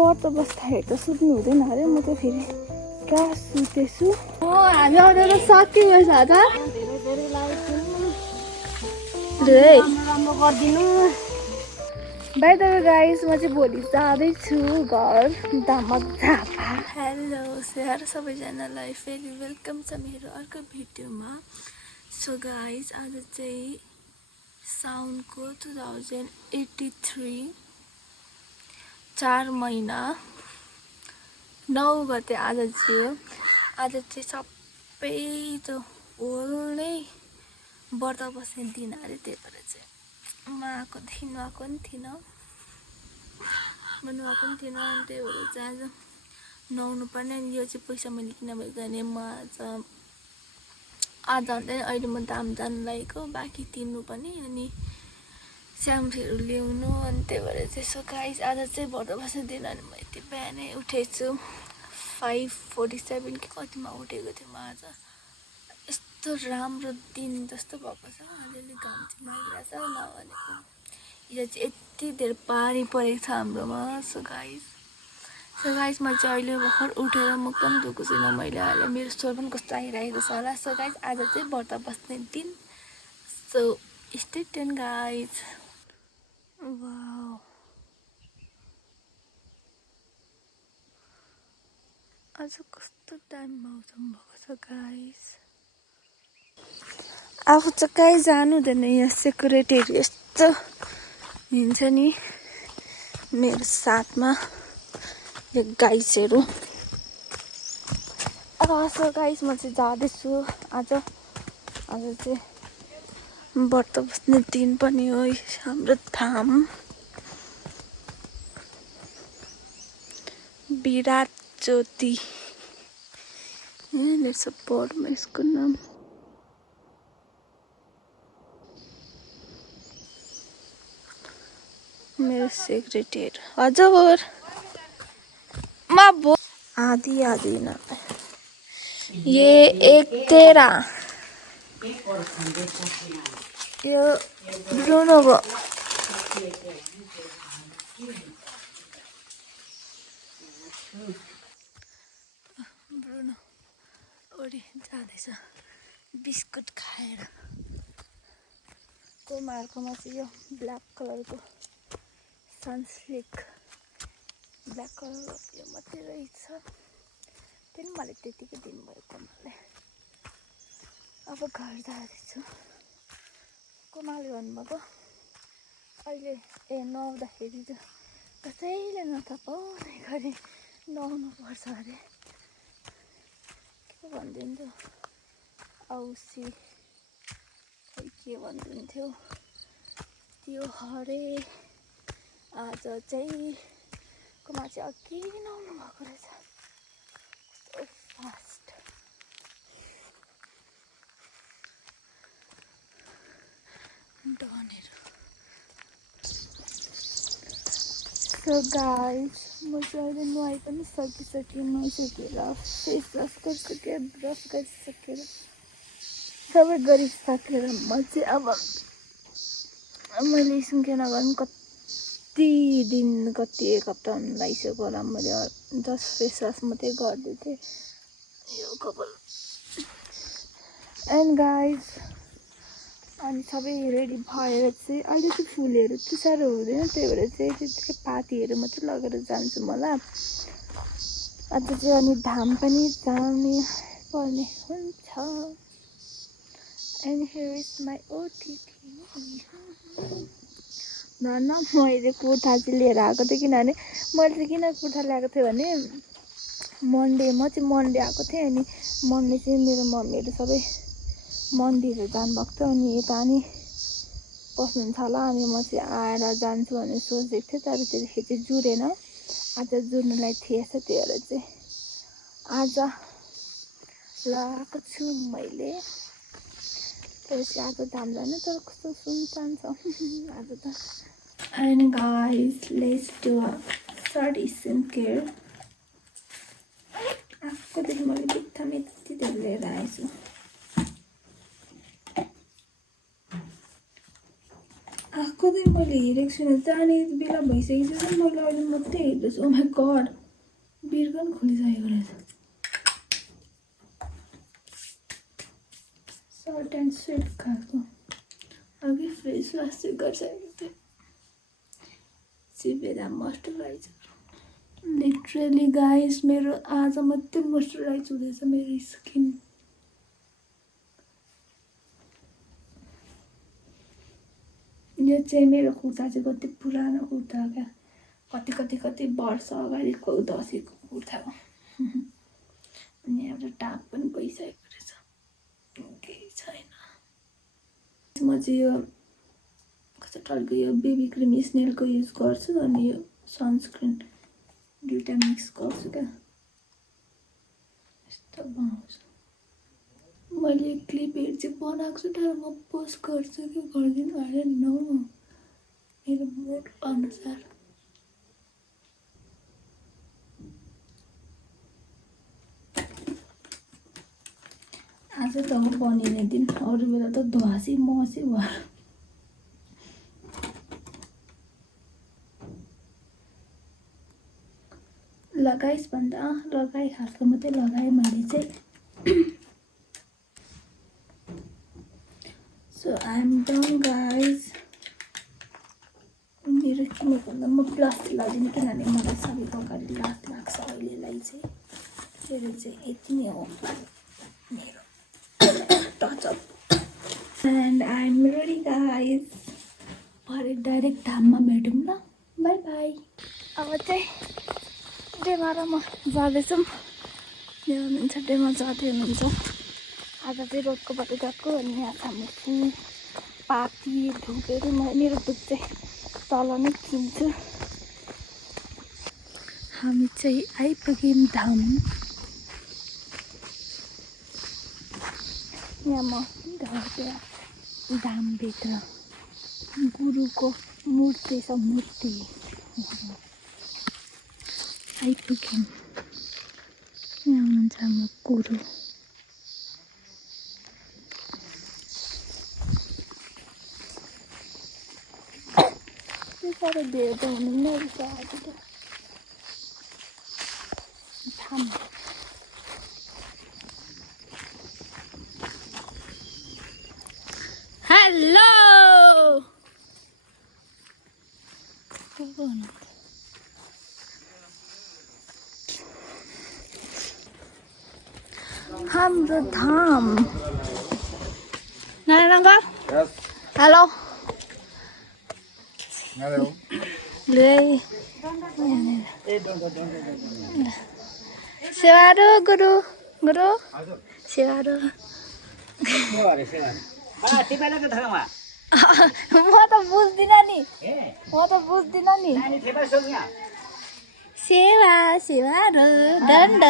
व्रत बस्दाखेरि त सुत्नु हुँदैन अरे म त फेरि कहाँ सुतेछु हामी आउँदा त सकिएछ त राम्रो गरिदिनु बाइ द वे गाइस म चाहिँ भोलि जाँदैछु घर दामक झापा हेलो स्याहार सबैजनालाई फेरि वेलकम छ मेरो अर्को भिडियोमा सो गाइस आज चाहिँ साउनको 2083 4 महिना 9 गते आज थियो आज चाहिँ सबै त होल नै व्रत बस्ने दिन अरे त्यही भएर चाहिँ म आएको थिइनँ अनि त्यही भएर चाहिँ आज नुहाउनु पर्ने अनि यो चाहिँ पैसा मैले किन भएको भने म आज हुँदैन अहिले म दाम जानु लागेको बाँकी तिर्नु पनि अनि स्याम्पीहरू ल्याउनु अनि त्यही भएर चाहिँ सो गाइस आज चाहिँ व्रत बस्ने दिन अनि म यति बिहानै उठेछु 5:47 कि कतिमा उठेको थिएँ म आज यस्तो राम्रो दिन जस्तो भएको छ अलिअलि घाम चाहिँ लागिरहेछ नभनेको हिजो चाहिँ यति धेरै पानी परेको छ हाम्रोमा सो गाइस म चाहिँ अहिले भर्खर उठेर मुख पनि धोएको छुइनँ मैले अहिले मेरो स्वर पनि कस्तो आइरहेको छ होला सो गाइस आज चाहिँ व्रत बस्ने दिन so stay tune guys wow आज कस्तो टाइम मौसम भएको छ गाइस आफू चाहिँ कहीँ जानु हुँदैन यहाँ सेक्युरिटीहरू यस्तो हिँड्छ नि मेरो साथमा यो गाइसहरू सो गाइस म चाहिँ जाँदैछु आज चाहिँ व्रत बस्ने दिन पनि हो हाम्रो धाम विराट ज्योति लेट्स सपोर्ट म यसको नाम मेरो सेक्रेटरी हजुर मा भो आधी ना ये 1:13 यो ब्रुनो को ब्रुनो ओडी जाँदैछ बिस्कुट खाएर कोमाहरूकोमा चाहिँ यो ब्ल्याक कलरको सनसिल्क ब्ल्याक कलरको यो मात्रै रहेछ त्यही मलाई त्यतिकै दिनुभयो कोमाले अब घर जाँदैछु कोमाले भन्नुभएको अहिले नुहाउँदाखेरि चाहिँ कसैले नथपाउने गरी नुहाउनु पर्छ अरे के भनिदिन्थ्यो औसी के भनिदिन्थ्यो त्यो हरे आज चाहिँ कोमा चाहिँ अघि नुहाउनु भएको रहेछ so fast डनेर सो गाइस म चाहिँ अहिले नुहाइ पनि सकिसकेँ नुहाइसकेर फेस वास गरिसकेँ ब्रस गरिसकेर सबै गरिसकेर म चाहिँ अब मैले सुन्केन भने कति एक हप्ता हुनु लागिसक्यो होला मैले जस्ट फेस वास मात्रै गर्दै थिएँ यो कपाल एन्ड गाइस अनि सबै रेडी भएर चाहिँ अहिले चाहिँ फुलहरू त्यति साह्रो हुँदैन त्यही भएर चाहिँ त्यतिकै पातीहरू मात्रै लगेर जान्छु मलाई आज चाहिँ अनि धाम पनि जानु पर्ने हुन्छ and here is my OTT धन्न मैले कुर्ता चाहिँ लिएर आएको थिएँ किनभने मैले चाहिँ किन कुर्ता ल्याएको थिएँ भने म चाहिँ मन्डे आएको थिएँ अनि मन्डे चाहिँ मेरो मम्मीहरू सबै मन्दिरहरू जानुभएको थियो अनि यता नि बस्नुहुन्छ होला अनि म चाहिँ आएर जान्छु भनेर सोचेको थिएँ तर त्यतिखेर चाहिँ जुरेन आज जुर्नुलाई थिएछ त्यही भएर चाहिँ आज लगाएको छु मैले त्यसपछि आज धाम जानु तर कस्तो सुनसान छ आज त And guys, let's do a study skincare. After the morning, vitamin C लिएर आएछु कतै मैले हेरेको छुइनँ जाने बेला भइसकेको छ मैले अहिले मात्रै हेर्दैछु ओ माई गड बिर्गन खोलिसकेको रहेछ सर्ट एन्ड स्विट खाएको अघि फेस वास चाहिँ गरिसकेको थिएँ चिपेर मोइस्चराइजर लिटरली गाइस मेरो आज मात्रै मोइस्चराइज हुँदैछ मेरो स्किन यो चाहिँ मेरो कुर्ता चाहिँ कति पुरानो कुर्ता क्या कति वर्ष अगाडिको दसैँको कुर्ता हो अनि एउटा टाप पनि गइसकेको रहेछ केही छैन म चाहिँ यो कस्तो टाइपको यो बेबी क्रिम स्नेलको युज गर्छु अनि यो सनस्क्रिन दुईटा मिक्स गर्छु क्या यस्तो बनाउँछु मैले क्लिपहरू चाहिँ बनाएको छु तर म पोस्ट गर्छु कि गर्दिनँ अरे नो मेरो मुड अनुसार आज त हो बनिने दिन अरू बेला त धुवासी मसी भएर लगाइस् भन्दा लगाइ खालको मात्रै लगाएँ मैले चाहिँ So I'm done guys मेरो किनेको भन्दा म प्लास्टिक लगाइदिनु किनभने मलाई सबै अगाडि लाग्छ अहिलेलाई चाहिँ मेरो चाहिँ यति नै हो मेरो touch up and I am ready guys भरे डाइरेक्ट धाममा भेटौँ ल बाई बाई अब चाहिँ डेमा र म जाँदैछौँ यहाँ हुनुहुन्छ डेमा जाँदै हुनुहुन्छ आज चाहिँ रोडको बाटो गएको अनि यहाँ सामु पाती धुपहरू मेरो धुप चाहिँ तल नै किन्छु हामी चाहिँ आइपुग्यौँ धाम यहाँ म धामभित्र गुरुको मूर्ति छ मूर्ति आइपुग्यौँ यहाँ हुनुहुन्छ हाम्रो गुरु साह्रो धेरै त हुनुहुन्न रहेछ आज त थाम हेलो हाम्रो धाम नारायण अङ्कल हेलो Hello. ले सेवारो गुरु गुरु सेवारो म त बुझ्दिनँ नि सेवा सेवारो दण्ड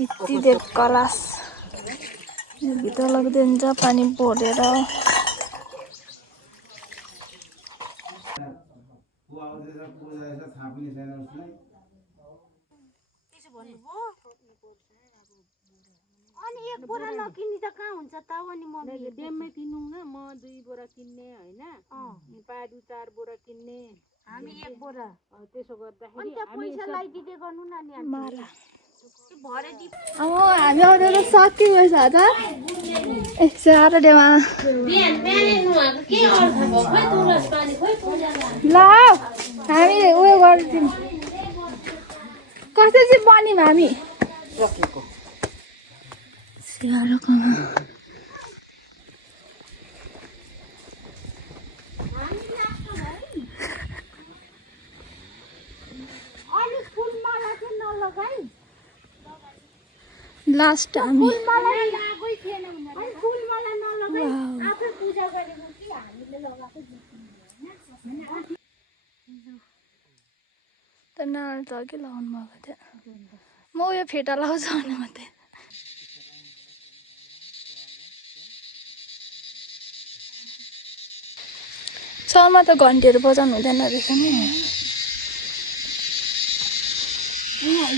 यति धेरै कलास भित्र लाग्दै हुन्छ पानी भरेर अनि एक बोरा नकिन्ने त कहाँ हुन्छ त अनि म डेममै किन्नु न म 2 बोरा किन्ने हैन पाडु 4 बोरा किन्ने हामी एक बोरा त्यसो गर्दाखेरि हामी पैसा लाइदिदै गर्नु न नि माला भरे दि अब हामी आउँदा त सकियो त ए साह्रो डेमा बिहान बिहानै नुहाको के अर्थ भयो खोइ तुलस पानी खोइ पूजा ल हामी उयो गर्छौँ कसरी चाहिँ बन्यौँ हामी सकेको स्याहारो अनि फुलमाला चाहिँ नलगाई लास्ट हामी फुलमाला लागै थिएन अनि फुलमाला नलगाई आफै पूजा गरेको कि हामीले लगाएको त नारायण त अघि लगाउनु भएको थियो म उयो फेटा लगाउँछ भने मात्रै चलमा त घन्टीहरू बजाउनु हुँदैन रहेछ नि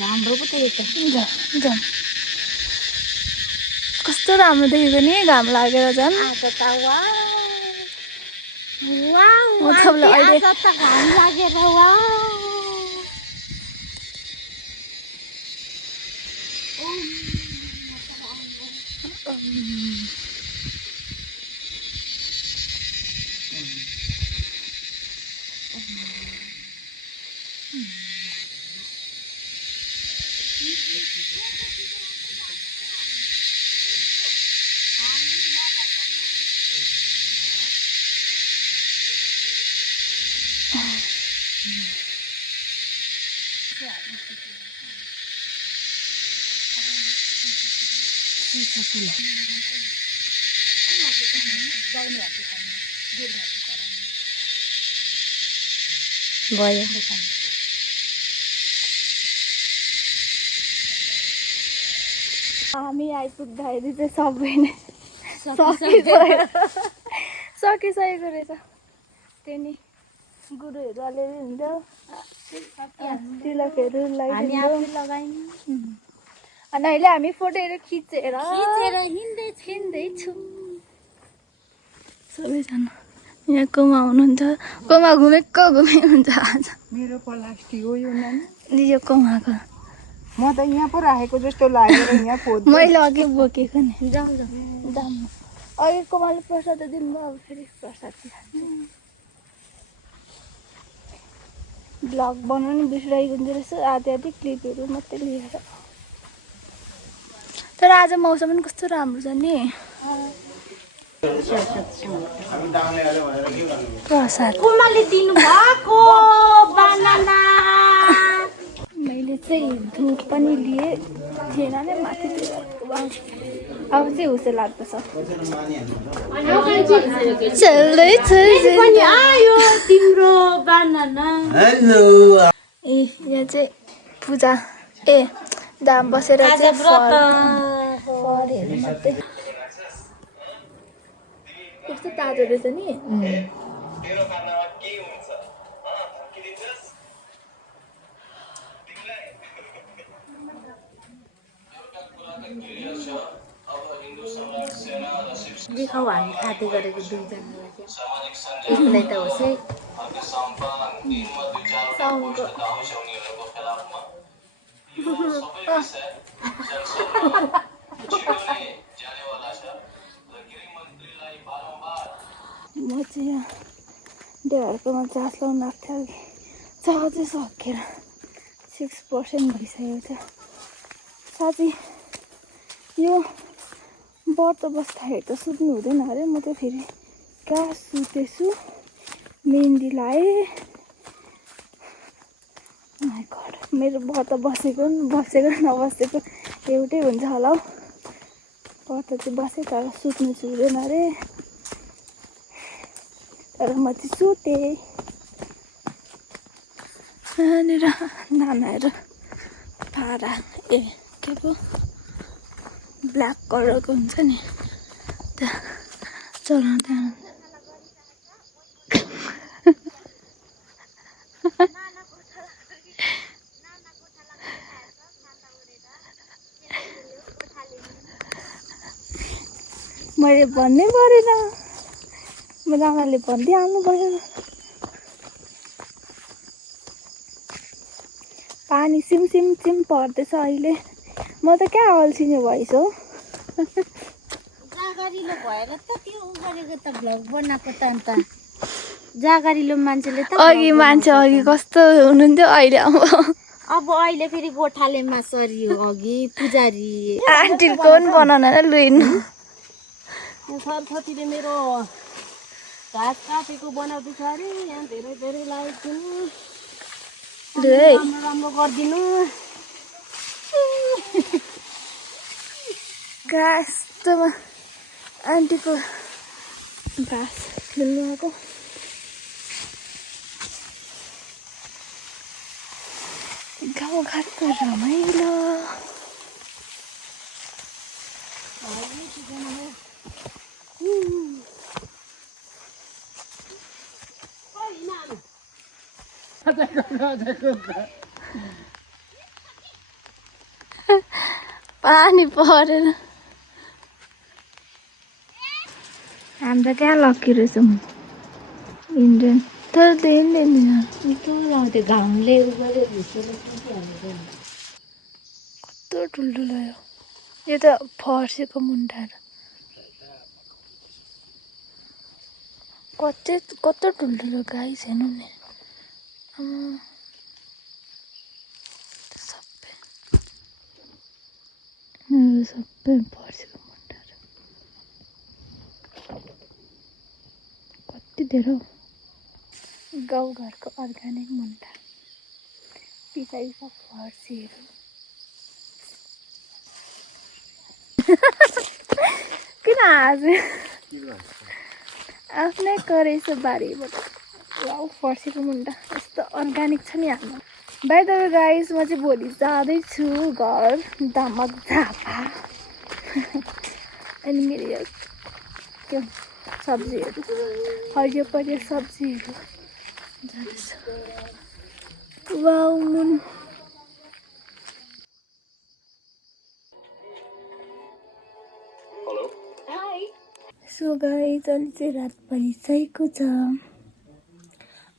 हाम्रो पो त जाउँ कस्तो राम्रो देखेको नि घाम लागेर झन् आज त वाउ तपाईँलाई अहिले आज त घाम लागेर वाउ भयो हामी आइपुग्दाखेरि चाहिँ सबै नै सकिसकेको रहेछ त्यही नि गुरुहरू अलिअलि हुन्थ्यो तिलकहरू लगाइदिन्थ्यो अनि अहिले हामी फोटोहरू खिचेर हिँड्दैछौँ सबैजना यहाँ कोमा हुनुहुन्छ कोमा घुमेको हुन्छ आज मेरो प्लास्टिक हो यो नानी यो कोमाको म त यहाँ पो राखेको जस्तो लागेर यहाँ खोज मैले अघि बोकेको नि जाउँ अघि कोमाले प्रसाद दिनुभयो अब फेरि प्रसाद ब्लग बनाउनु बिर्सिरहेको हुँदो रहेछ आधी क्लिपहरू मात्रै लिएर तर आज मौसम पनि कस्तो राम्रो छ नि प्रसाद कुमाले दिनु भएको बनाना मैले चाहिँ धुप पनि लिए थिएन नै माथितिर अब चाहिँ हुसे लाग्दछ चल्दैछ आयो तिम्रो बनाना ए यहाँ चाहिँ पूजा ए दाम बसेर चाहिँ फलहरू मात्रै कस्तो तातो रहेछ नि देखाउ हामी खाँदै गरेको दुईजनालाई चाहिँ एकलाई त होस् है साउन्डको म चाहिँ यहाँ देवरकोमा चास लाउनु आएको थियो अघि चाह चाहिँ सकेर 6% भइसकेको छ साथी यो व्रत बस्दाखेरि त सुत्नु हुँदैन अरे म त फेरि कहाँ सुतेछु मेहन्दी लगाएँ माई गड मेरो व्रत बसेको नबसेको एउटै हुन्छ होला हौ व्रत चाहिँ बसेँ तर सुत्नु चाहिँ हुँदैन अरे तर म चाहिँ सुतेँ यहाँनिर नानाहरू फारा ए के पो ब्ल्याक कलरको हुन्छ नि त्यहाँ चलाउँदै मैले भन्नै परेन म नानाले भन्दै आउनु पऱ्यो पानी सिम पर्दैछ अहिले म त क्या अल्छिने भइस हौ जागरिलो भएर त त्यो गरेको त भ्लग बनाएको त अन्त जागरिलो मान्छेले त अघि मान्छे अघि कस्तो हुनुहुन्थ्यो अहिले अब अहिले फेरि गोठालेमा सरियो अघि पुजारी आन्टीले पनि बनाउन लुइनु सरस्वतीले मेरो घाँस काटेको बनाउँदैछ अरे यहाँ धेरै धेरै लगाइदिनु राम्रो गरिदिनु गास्तोमा आन्टीको घाँस खेल्नु आएको गाउँघाटको रमाइलो पानी परेर हामी त क्या लकी रहेछौँ इन्डियन तर देख्दैन त्यो घामले उ गरेर भित्र कस्तो ठुल्ठुलो यो त फर्सेको मुन्टाहरू कस्तो ठुल्ठुलो गाई छैन नि सबै फर्सेको मुन्टाहरू कति धेरै गाउँघरको अर्ग्यानिक मुन्टा पछाडि सब फर्सीहरू किन हाँस्यो आफ्नै करेछ बारीबाट वाउ फर्सीको मुन्टा यस्तो अर्ग्यानिक छ नि हाम्रो बाई द वे गाइस म चाहिँ भोलि जाँदैछु घर दामक झापा अनि मेरो यो के सब्जीहरू हरियो परियो सब्जीहरू जाँदैछ वाउ मुन सो गाइस अहिले चाहिँ रात परिसकेको छ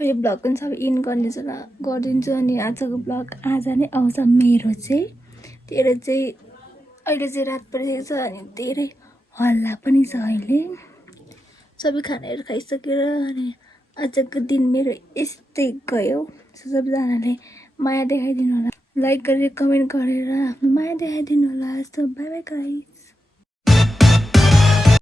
यो ब्लग पनि सबै इन गरिदिन्छु अनि आजको ब्लग आज नै आउँछ मेरो चाहिँ तेरो चाहिँ अहिले चाहिँ रात परिसकेको छ अनि धेरै हल्ला पनि छ अहिले सबै खानाहरू खाइसकेर अनि आजको दिन मेरो यस्तै गयो सबैजनाले माया देखाइदिनु होला लाइक गरेर कमेन्ट गरेर आफ्नो माया देखाइदिनु होला सो बाई बाई गाइस